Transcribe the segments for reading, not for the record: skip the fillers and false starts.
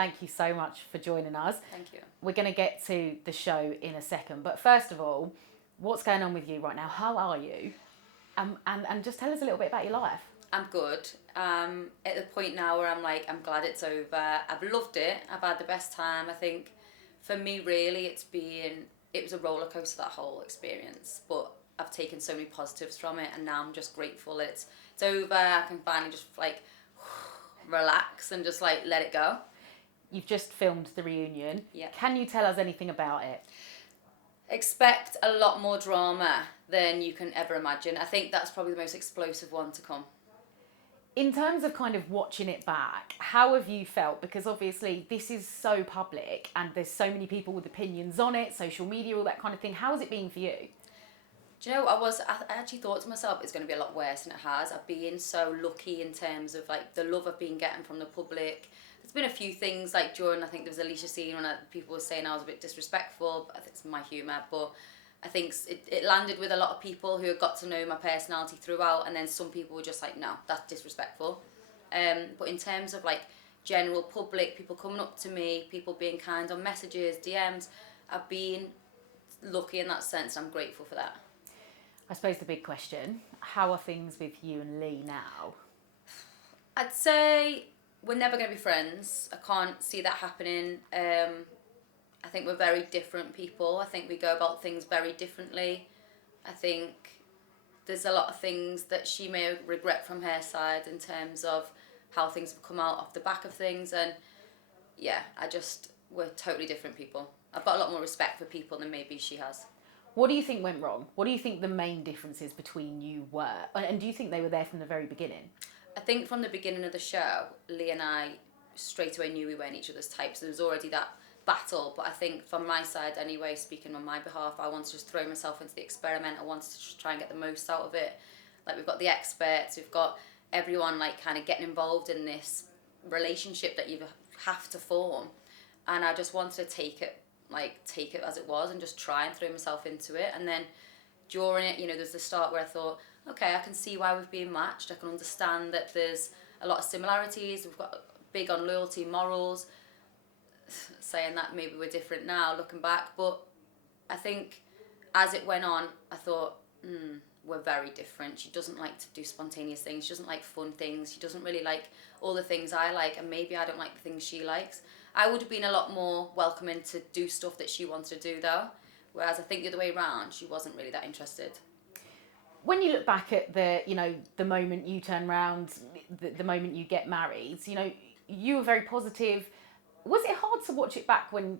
Thank you so much for joining us. Thank you. We're going to get to the show in a second, but first of all, what's going on with you right now? How are you? And just tell us a little bit about your life. I'm good. At the point now where I'm like, I'm glad it's over. I've loved it. I've had the best time. I think for me, really, it was a roller coaster, that whole experience, but I've taken so many positives from it, and now I'm just grateful that it's over. I can finally just like relax and just like let it go. You've just filmed the reunion. Yeah. Can you tell us anything about it? Expect a lot more drama than you can ever imagine. I think that's probably the most explosive one to come. In terms of kind of watching it back, how have you felt? Because obviously this is so public and there's so many people with opinions on it, social media, all that kind of thing. How has it been for you? Do you know, I actually thought to myself it's going to be a lot worse than it has. I've been so lucky in terms of like the love I've been getting from the public. There's been a few things like during, I think there was a Alicia scene when people were saying I was a bit disrespectful. I think it's my humour, but I think it landed with a lot of people who had got to know my personality throughout, and then some people were just like, no, that's disrespectful. But in terms of like general public, people coming up to me, people being kind on messages, DMs, I've been lucky in that sense. I'm grateful for that. I suppose the big question, how are things with you and Leigh now? I'd say we're never going to be friends. I can't see that happening. I think we're very different people. I think we go about things very differently. I think there's a lot of things that she may regret from her side in terms of how things have come out off the back of things. And yeah, we're totally different people. I've got a lot more respect for people than maybe she has. What do you think went wrong? What do you think the main differences between you were? And do you think they were there from the very beginning? I think from the beginning of the show, Leigh and I straight away knew we weren't each other's types. There was already that battle, but I think from my side anyway, speaking on my behalf, I wanted to just throw myself into the experiment. I wanted to just try and get the most out of it. Like, we've got the experts, we've got everyone like kind of getting involved in this relationship that you have to form, and I just wanted to take it as it was and just try and throw myself into it. And then during it, there's the start where I thought, okay, I can see why we've been matched. I can understand that there's a lot of similarities. We've got big on loyalty, morals. Saying that maybe we're different now looking back, but I think as it went on, I thought, we're very different. She doesn't like to do spontaneous things. She doesn't like fun things. She doesn't really like all the things I like, and maybe I don't like the things she likes. I would have been a lot more welcoming to do stuff that she wanted to do though, whereas I think the other way around, she wasn't really that interested. When you look back at the moment you turn around, the moment you get married, you were very positive. Was it hard to watch it back when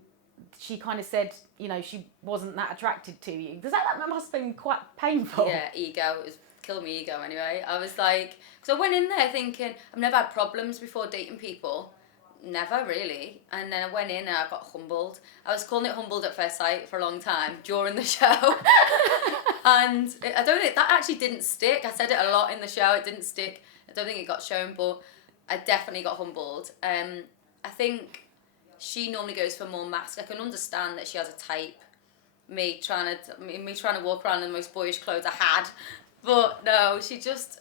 she kind of said, she wasn't that attracted to you? That must have been quite painful. Yeah, ego. It was killing me ego anyway. I was like, because I went in there thinking, I've never had problems before dating people. Never really. And then I went in and I got humbled. I was calling it humbled at first sight for a long time during the show. And I don't think that actually didn't stick. I said it a lot in the show. It didn't stick. I don't think it got shown, but I definitely got humbled. I think she normally goes for more masks. I can understand that she has a type. Me trying to walk around in the most boyish clothes I had, but no, she just.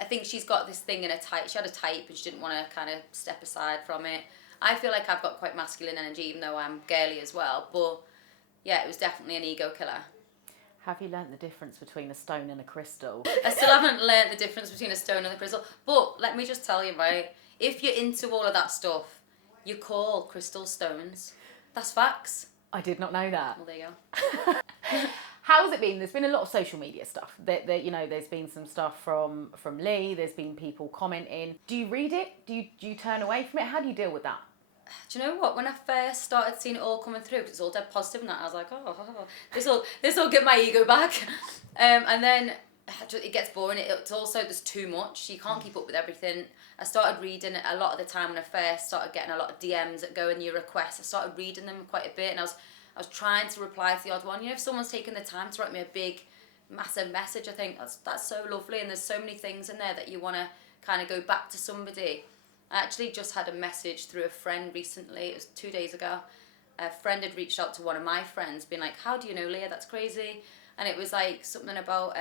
I think she's got this thing in a type. She had a type and she didn't want to kind of step aside from it. I feel like I've got quite masculine energy, even though I'm girly as well. But yeah, it was definitely an ego killer. Have you learnt the difference between a stone and a crystal? I still haven't learnt the difference between a stone and a crystal. But let me just tell you, right? If you're into all of that stuff, you call crystal stones. That's facts. I did not know that. Well, there you go. How's it been? There's been a lot of social media stuff. There's been some stuff from Leigh. There's been people commenting. Do you read it? Do you turn away from it? How do you deal with that? Do you know what? When I first started seeing it all coming through, because it's all dead positive and that, I was like, this will get my ego back. And then it gets boring. It's also, there's too much. You can't keep up with everything. I started reading a lot of the time when I first started getting a lot of DMs that go in your requests. I started reading them quite a bit, and I was trying to reply to the odd one. If someone's taken the time to write me a big, massive message, I think that's so lovely, and there's so many things in there that you want to kind of go back to somebody. I actually just had a message through a friend recently. It was 2 days ago. A friend had reached out to one of my friends, being like, how do you know Leah? That's crazy. And it was like something about,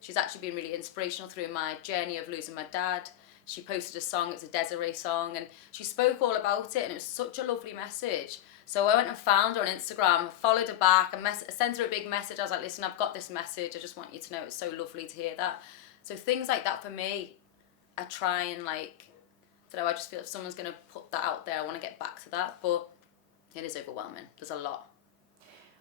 she's actually been really inspirational through my journey of losing my dad. she posted a song, it's a Desiree song, and she spoke all about it, and it was such a lovely message. So I went and found her on Instagram, followed her back, and sent her a big message. I was like, listen, I've got this message, I just want you to know it's so lovely to hear that. So things like that for me, I try and like, I don't know, I just feel if someone's going to put that out there, I want to get back to that, but it is overwhelming. There's a lot.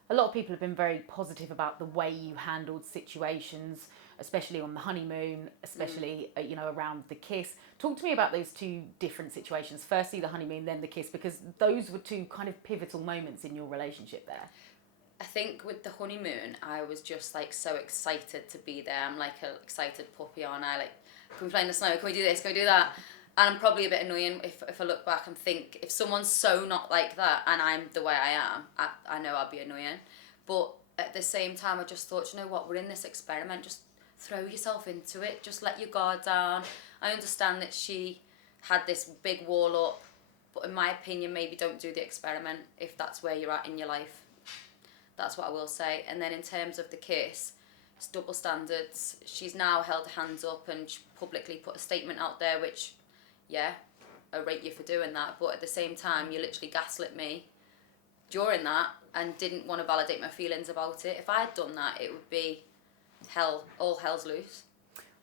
A lot of people have been very positive about the way you handled situations, especially on the honeymoon, especially around the kiss. Talk to me about those two different situations. Firstly, the honeymoon, then the kiss, because those were two kind of pivotal moments in your relationship there. I think with the honeymoon, I was just like so excited to be there. I'm like an excited puppy, aren't I? Like, can we play in the snow? Can we do this? Can we do that? And I'm probably a bit annoying if I look back and think, if someone's so not like that and I'm the way I am, I know I'll be annoying. But at the same time, I just thought, you know what, we're in this experiment, just throw yourself into it, just let your guard down. I understand that she had this big wall up, but in my opinion, maybe don't do the experiment if that's where you're at in your life. That's what I will say. And then in terms of the kiss, it's double standards. She's now held her hands up and publicly put a statement out there, which, yeah, I rate you for doing that. But at the same time, you literally gaslit me during that and didn't want to validate my feelings about it. If I had done that, it would be hell, all hell's loose.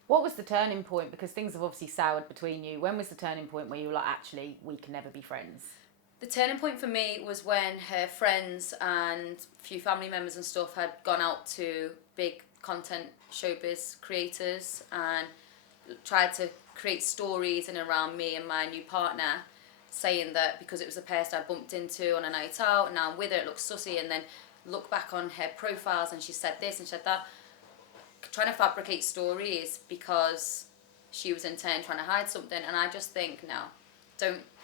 What was the turning point? Because things have obviously soured between you. When was the turning point where you were like, actually, we can never be friends? The turning point for me was when her friends and a few family members and stuff had gone out to big content showbiz creators and tried to create stories in and around me and my new partner, saying that because it was a person I bumped into on a night out and now I'm with her, it looks sussy, and then look back on her profiles and she said this and she said that, trying to fabricate stories because she was in turn trying to hide something. And I just think, no,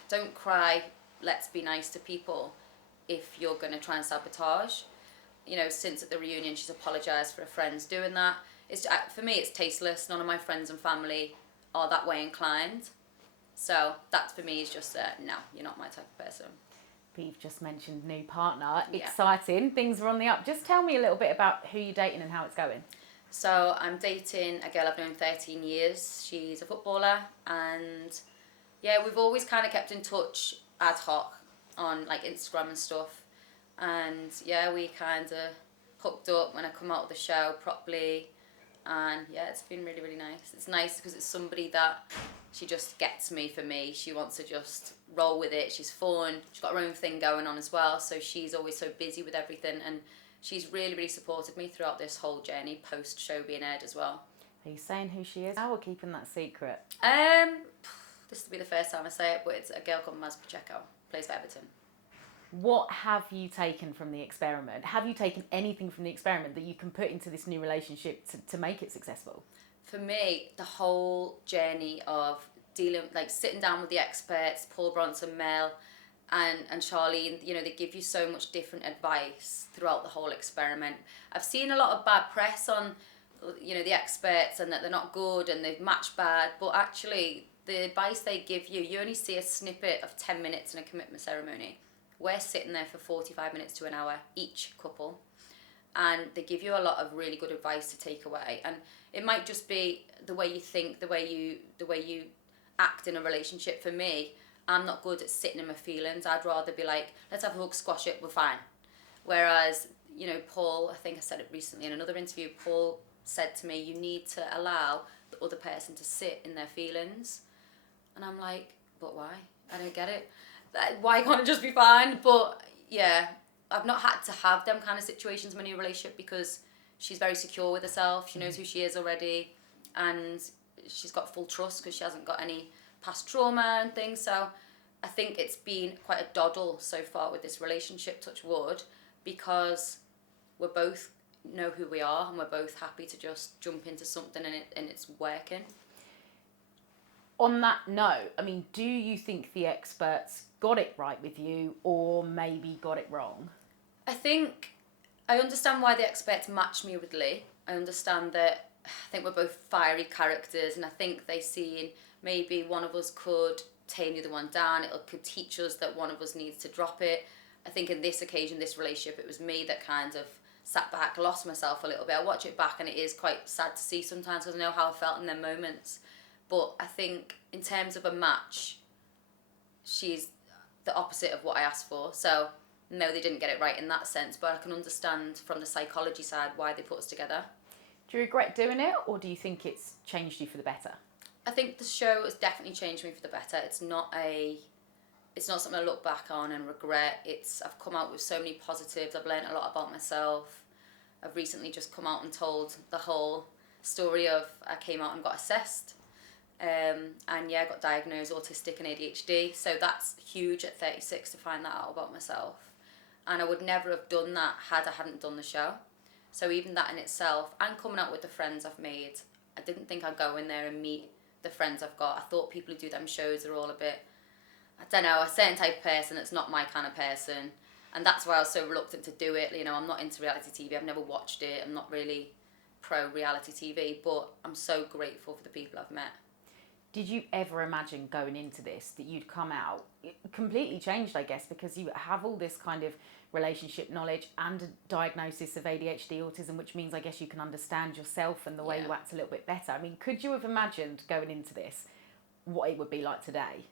don't cry, let's be nice to people if you're going to try and sabotage. Since at the reunion she's apologised for her friends doing that. For me it's tasteless. None of my friends and family are that way inclined. So that for me is just no, you're not my type of person. But you've just mentioned new partner. Yeah. Exciting, things are on the up. Just tell me a little bit about who you're dating and how it's going. So I'm dating a girl I've known 13 years. She's a footballer, and yeah, we've always kind of kept in touch ad hoc on like Instagram and stuff. And yeah, we kind of hooked up when I come out of the show properly. And yeah, it's been really, really nice. It's nice because it's somebody that she just gets me for me. She wants to just roll with it. She's fun. She's got her own thing going on as well. So she's always so busy with everything. And she's really, really supported me throughout this whole journey post-show being aired as well. Are you saying who she is now or keeping that secret? This will be the first time I say it, but it's a girl called Maz Pacheco, plays for Everton. What have you taken from the experiment? Have you taken anything from the experiment that you can put into this new relationship to make it successful? For me, the whole journey of sitting down with the experts, Paul Bronson, Mel, and Charlie, they give you so much different advice throughout the whole experiment. I've seen a lot of bad press on, the experts and that they're not good and they've matched bad, but actually the advice they give you, you only see a snippet of 10 minutes in a commitment ceremony. We're sitting there for 45 minutes to an hour, each couple, and they give you a lot of really good advice to take away. And it might just be the way you think, the way you act in a relationship. For me, I'm not good at sitting in my feelings. I'd rather be like, let's have a hug, squash it, we're fine. Whereas, Paul, I think I said it recently in another interview, Paul said to me, you need to allow the other person to sit in their feelings. And I'm like, but why? I don't get it. Why can't it just be fine? But yeah, I've not had to have them kind of situations in my new relationship because she's very secure with herself. She knows who she is already, and she's got full trust because she hasn't got any past trauma and things. So I think it's been quite a doddle so far with this relationship, touch wood, because we're both know who we are and we're both happy to just jump into something and it's working. On that note, do you think the experts got it right with you or maybe got it wrong? I understand why the experts matched me with Leigh. I understand that I think we're both fiery characters, and I think they seen maybe one of us could tame the other one down. It could teach us that one of us needs to drop it. I think in this occasion, this relationship, it was me that kind of sat back, lost myself a little bit. I watch it back and it is quite sad to see sometimes because I know how I felt in them moments. But I think in terms of a match, she's the opposite of what I asked for. So no, they didn't get it right in that sense, but I can understand from the psychology side why they put us together. Do you regret doing it, or do you think it's changed you for the better? I think the show has definitely changed me for the better. It's not something I look back on and regret. I've come out with so many positives. I've learned a lot about myself. I've recently just come out and told the whole story of I came out and got assessed. And yeah, I got diagnosed autistic and ADHD. So that's huge at 36 to find that out about myself. And I would never have done that had I hadn't done the show. So even that in itself, and coming out with the friends I've made, I didn't think I'd go in there and meet the friends I've got. I thought people who do them shows are all a bit, I don't know, a certain type of person that's not my kind of person. And that's why I was so reluctant to do it. You know, I'm not into reality TV. I've never watched it. I'm not really pro reality TV, but I'm so grateful for the people I've met. Did you ever imagine going into this that you'd come out completely changed, I guess, because you have all this kind of relationship knowledge and a diagnosis of ADHD, autism, which means I guess you can understand yourself and the way you act a little bit better. I mean, could you have imagined going into this what it would be like today?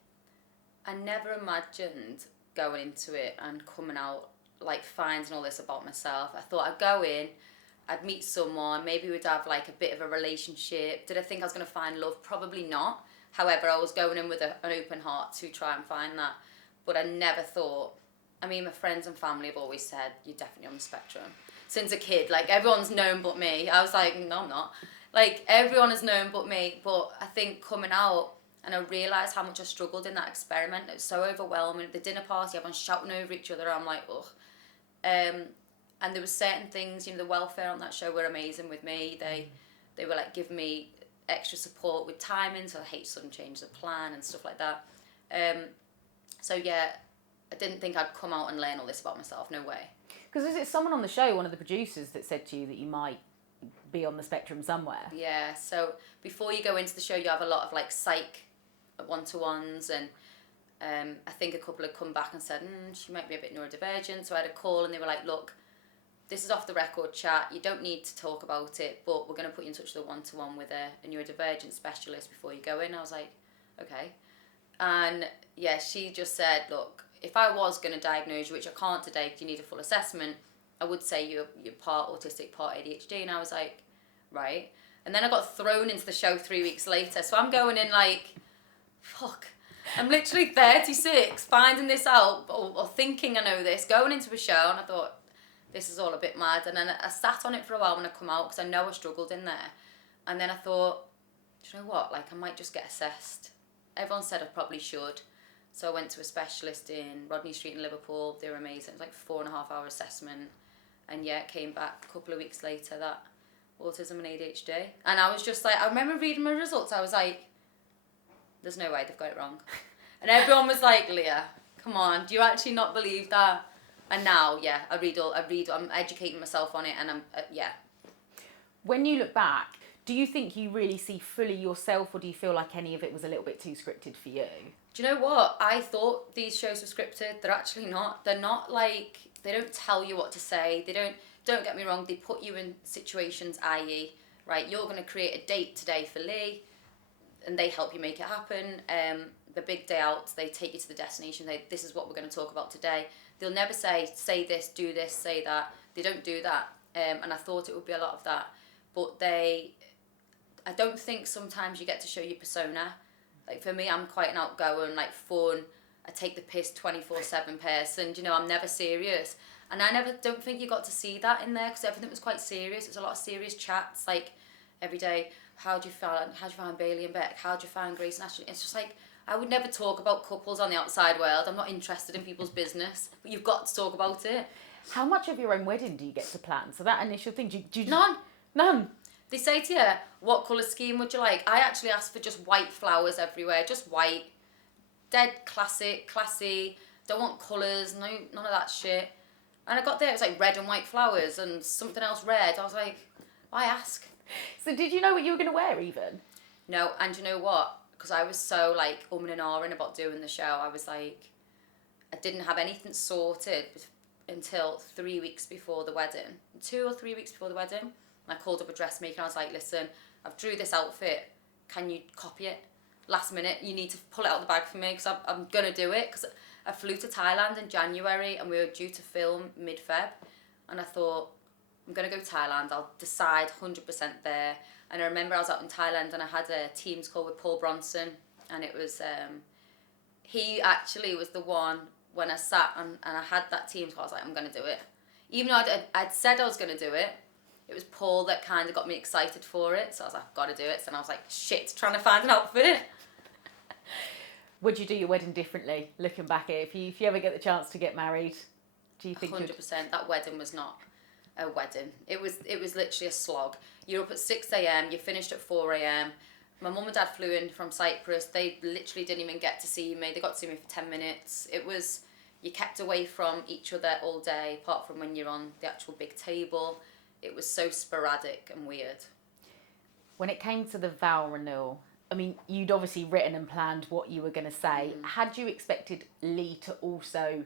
I never imagined going into it and coming out like finding all this about myself. I thought I'd go in, I'd meet someone, maybe we'd have like a bit of a relationship. Did I think I was going to find love? Probably not. However, I was going in with an open heart to try and find that. But I never thought, I mean, my friends and family have always said, you're definitely on the spectrum. Since a kid, like everyone's known but me. I was like, no, I'm not. Like everyone has known but me. But I think coming out, and I realised how much I struggled in that experiment. It was so overwhelming. At the dinner party, everyone's shouting over each other. I'm like, ugh. And there was certain things, you know, the welfare on that show were amazing with me. They were like giving me extra support with timing, so I hate sudden change of plan and stuff like that. So yeah, I didn't think I'd come out and learn all this about myself. No way. Because is it someone on the show, one of the producers, that said to you that you might be on the spectrum somewhere? Yeah. So before you go into the show, you have a lot of like psych one-to-ones, and I think a couple had come back and said she might be a bit neurodivergent. So I had a call and they were like, look, this is off the record chat, you don't need to talk about it, but we're going to put you in touch with a one-to-one with a neurodivergent specialist before you go in. I was like, okay. And yeah, she just said, look, if I was going to diagnose you, which I can't today because you need a full assessment, I would say you're part autistic, part ADHD. And I was like, right. And then I got thrown into the show 3 weeks later. So I'm going in like, fuck. I'm literally 36, finding this out, or thinking I know this, going into a show, and I thought, this is all a bit mad. And then I sat on it for a while when I come out, because I know I struggled in there. And then I thought, do you know what, like I might just get assessed. Everyone said I probably should. So I went to a specialist in Rodney Street in Liverpool. They were amazing. It was like 4.5 hour assessment. And yeah, it came back a couple of weeks later that autism and ADHD. And I was just like, I remember reading my results, I was like, there's no way they've got it wrong. And everyone was like, Leah, come on, do you actually not believe that? And now, yeah, I'm educating myself on it, and I'm, yeah. When you look back, do you think you really see fully yourself, or do you feel like any of it was a little bit too scripted for you? Do you know what? I thought these shows were scripted. They're actually not. They're not like, they don't tell you what to say. They don't get me wrong, they put you in situations, i.e., right, you're going to create a date today for Leigh, and they help you make it happen. The big day out, they take you to the destination. This is what we're going to talk about today. They'll never say this, do this, say that. They don't do that. And I thought it would be a lot of that. But I don't think sometimes you get to show your persona. Like for me, I'm quite an outgoing, like fun, I take the piss 24/7 person. You know, I'm never serious. And I don't think you got to see that in there, because everything was quite serious. It was a lot of serious chats, like every day. How do you find Bailey and Beck? How do you find Grace and Ashley? It's just like, I would never talk about couples on the outside world. I'm not interested in people's business, but you've got to talk about it. How much of your own wedding do you get to plan? So that initial thing, do you None. None. They say to you, what colour scheme would you like? I actually asked for just white flowers everywhere, just white. Dead classic, classy, don't want colours, no, none of that shit. And I got there, it was like red and white flowers and something else red. I was like, why ask? So did you know what you were going to wear even? No, and you know what? Because I was so like and ahhing about doing the show, I was like, I didn't have anything sorted until 3 weeks before the wedding. 2 or 3 weeks before the wedding. And I called up a dressmaker and I was like, listen, I've drew this outfit. can you copy it? Last minute, you need to pull it out of the bag for me because I'm going to do it. Because I flew to Thailand in January and we were due to film mid-Feb. And I thought, I'm going to go Thailand. I'll decide 100% there. And I remember I was out in Thailand and I had a Teams call with Paul Bronson. And it was, he actually was the one when I sat and I had that Teams call, I was like, I'm going to do it. Even though I'd said I was going to do it, it was Paul that kind of got me excited for it. So I was like, I've got to do it. So I was like, shit, trying to find an outfit. Would you do your wedding differently, looking back at it? If you ever get the chance to get married, do you think 100%. That wedding was not a wedding. It was literally a slog. You're up at 6 a.m, you finished at 4 a.m. My mum and dad flew in from Cyprus. They literally didn't even get to see me. They got to see me for 10 minutes. It was, you kept away from each other all day, apart from when you're on the actual big table. It was so sporadic and weird. When it came to the vow renewal, I mean, you'd obviously written and planned what you were going to say. Had you expected Leigh to also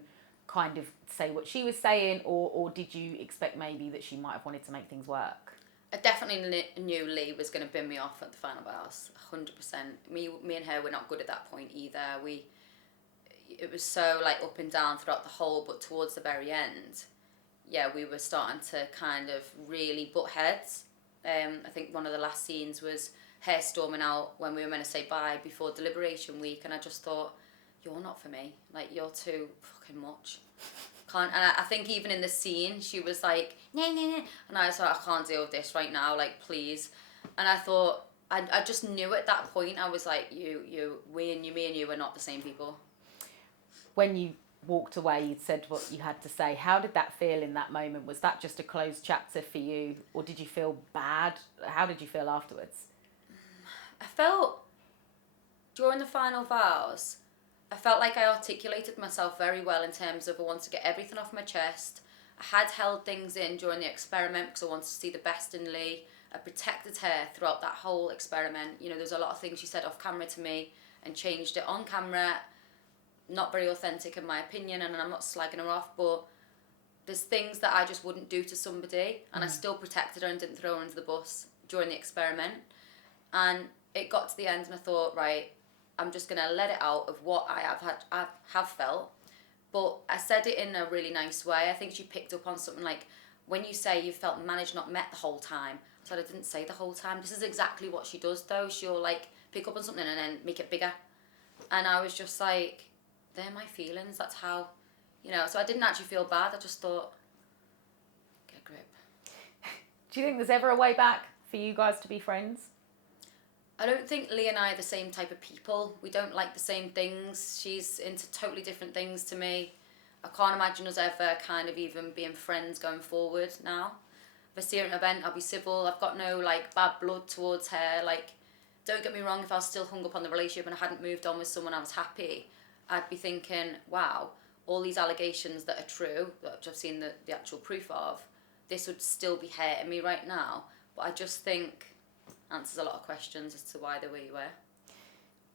kind of say what she was saying, or did you expect maybe that she might have wanted to make things work? I definitely knew Leigh was going to bin me off at the final vows, 100%. Me and her were not good at that point either. It was so like up and down throughout the whole, but towards the very end, yeah, we were starting to kind of really butt heads. I think one of the last scenes was her storming out when we were meant to say bye before deliberation week, and I just thought, you're not for me. Like, you're too fucking much. And I think even in the scene, she was like, nah, nah, nah. And I was like, I can't deal with this right now, like, please. And I thought, I just knew at that point, I was like, me and you are not the same people. When you walked away, you'd said what you had to say. How did that feel in that moment? Was that just a closed chapter for you, or did you feel bad? How did you feel afterwards? I felt, during the final vows, I felt like I articulated myself very well in terms of I wanted to get everything off my chest. I had held things in during the experiment because I wanted to see the best in Leigh. I protected her throughout that whole experiment. You know, there's a lot of things she said off camera to me and changed it on camera. Not very authentic in my opinion, and I'm not slagging her off, but there's things that I just wouldn't do to somebody, and I still protected her and didn't throw her under the bus during the experiment. And it got to the end and I thought, right, I'm just going to let it out of what I have felt. But I said it in a really nice way. I think she picked up on something like, when you say you felt managed not met the whole time, I said I didn't say the whole time. This is exactly what she does though. She'll like pick up on something and then make it bigger. And I was just like, they're my feelings. That's how, you know, so I didn't actually feel bad. I just thought, get a grip. Do you think there's ever a way back for you guys to be friends? I don't think Leigh and I are the same type of people. We don't like the same things. She's into totally different things to me. I can't imagine us ever kind of even being friends going forward now. If I see her at an event, I'll be civil. I've got no like bad blood towards her. Like, don't get me wrong, if I was still hung up on the relationship and I hadn't moved on with someone I was happy, I'd be thinking, wow, all these allegations that are true, that I've seen the actual proof of, this would still be hurting me right now. But I just think answers a lot of questions as to why they were you were.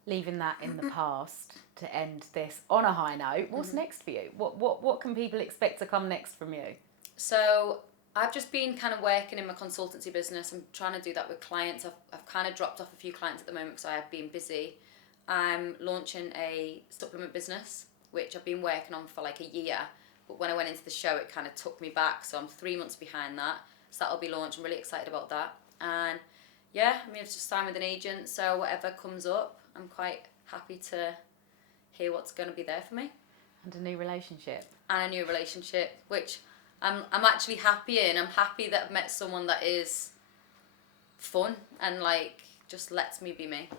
Leaving that in the past to end this on a high note, what's next for you? What can people expect to come next from you? So I've just been kind of working in my consultancy business. I'm trying to do that with clients. I've kind of dropped off a few clients at the moment because I have been busy. I'm launching a supplement business, which I've been working on for like a year. But when I went into the show, it kind of took me back. So I'm 3 months behind that. So that'll be launched. I'm really excited about that. And yeah, I mean, I've just signed with an agent. So whatever comes up, I'm quite happy to hear what's going to be there for me. And a new relationship. And a new relationship, which I'm actually happy in. I'm happy that I've met someone that is fun and like just lets me be me.